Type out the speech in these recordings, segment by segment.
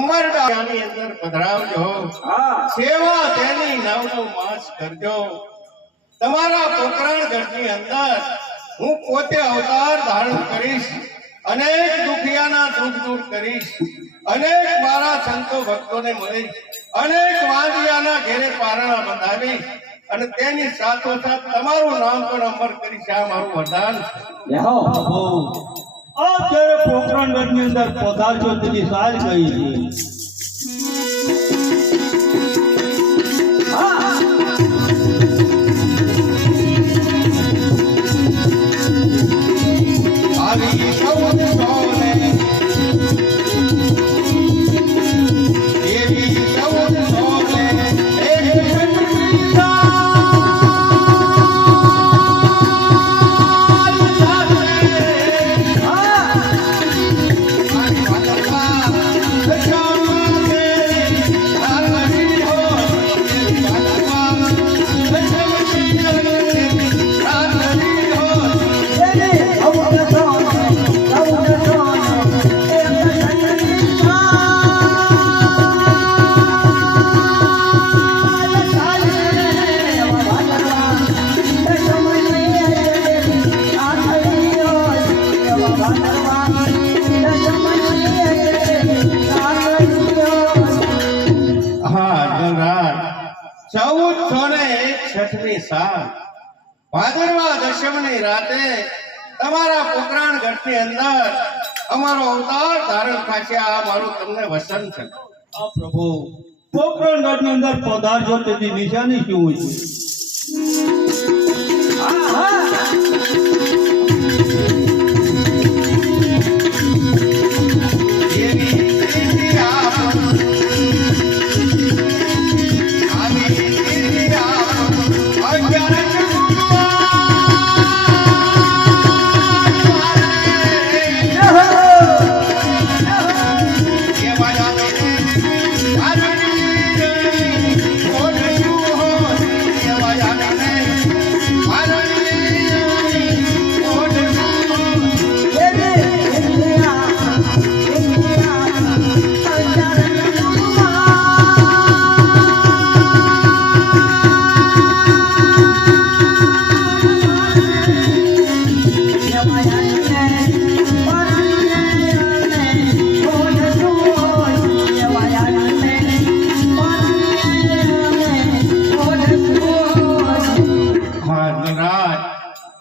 અમરડાની અંદર પધરાવજો. સેવા તેની નવ નવ માસ કરજો તમારા પોકરણ અંદર હું પોતે અવતાર ધારણ કરીશ અનેક દુખિયાના દુઃખ દૂર કરીશ અનેક મારા સંતો ભક્તોને મળીશ અનેક વાંદિયાના ઘેરે પારણા બંધાવીશ અને તેની સાથોસાથ તમારું નામ પણ અમર કરીશ. આ મારું વરદાન છે. આ જ્યારે પોકરણગઢની અંદર પધારજો તેની સાલ કહી છે ચૌદસો ને એકસઠમી સાલ ભાદરવા દશમની રાતે તમારા પોકરાણ ગઢની અંદર અમારો અવતાર ધારણ થશે આ મારું તમને વસન છે. આ પ્રભુ. પોકરણગઢની અંદર પધારજો તેની નિશાની શું હોય છે?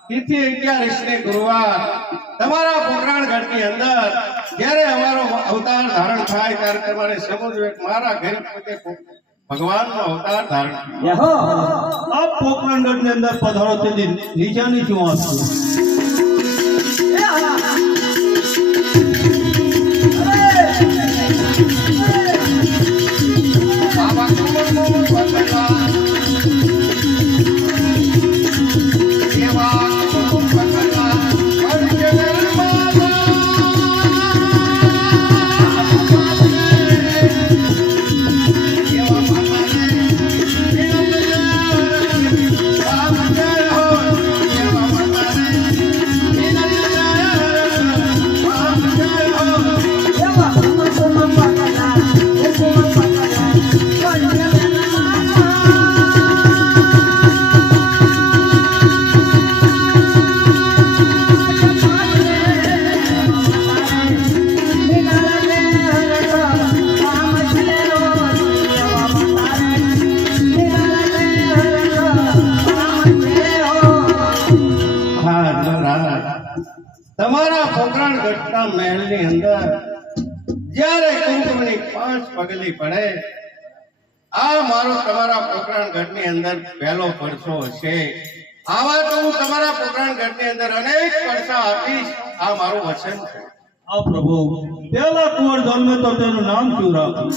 તિથિ અગિયારસ ને ગુરુવાર. તમારા પોકરાણની અંદર જયારે અમારો અવતાર ધારણ થાય ત્યારે તમારે સમજવું કે મારા ઘરે પોતે ભગવાનનો અવતાર ધારણ આ યહો. ગઢની અંદર પધારો તેની નિશાની શું આપશે તમારા પોકરણ ગઢના મહેલની અંદર જ્યારે કુંકુમની પાંચ પગલી પડે આ મારો તમારા પોકરણ ગઢની અંદર પહેલો પડછો હશે. આવા તો હું તમારા પોકરણ ગઢની અંદર અનેક પડછા આપીશ. આ મારું વચન છે. આ પ્રભુ પેલા કુંવર જન્મે તો તેનું નામ શું રાખું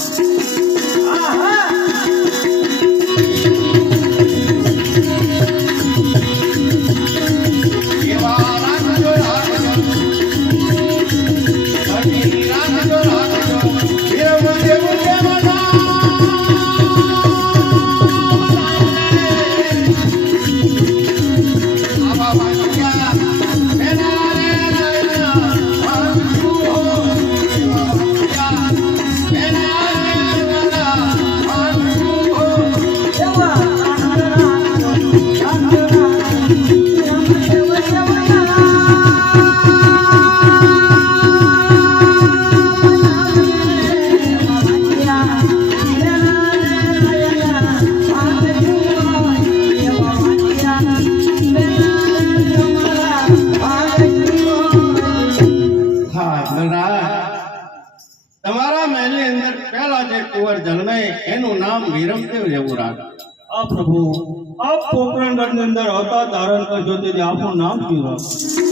જન્મે, એનું નામ વિરમદેવ જેવું રાખો. આ પ્રભુ, આપ પોકરણગઢની અંદર હતા ધારણ કરજો તેથી આપનું નામ શું રાખો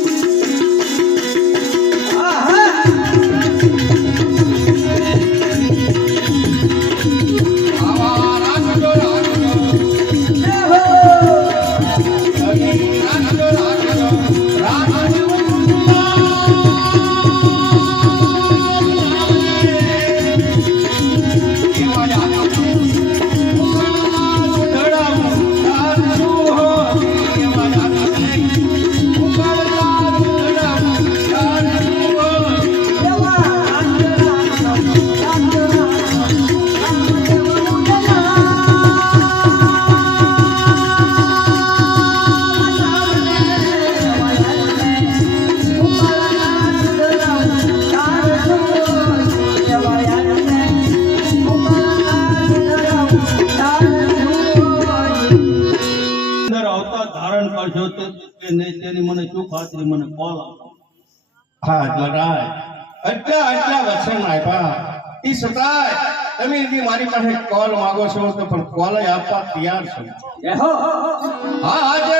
ખાતરી મને કોલ હા મહારાજ આટલા આટલા વચન આપ્યા એ છતાંય તમે જે મારી પાસે કોલ માંગો છો તો પણ કોલ આપવા તૈયાર છો. હા આજે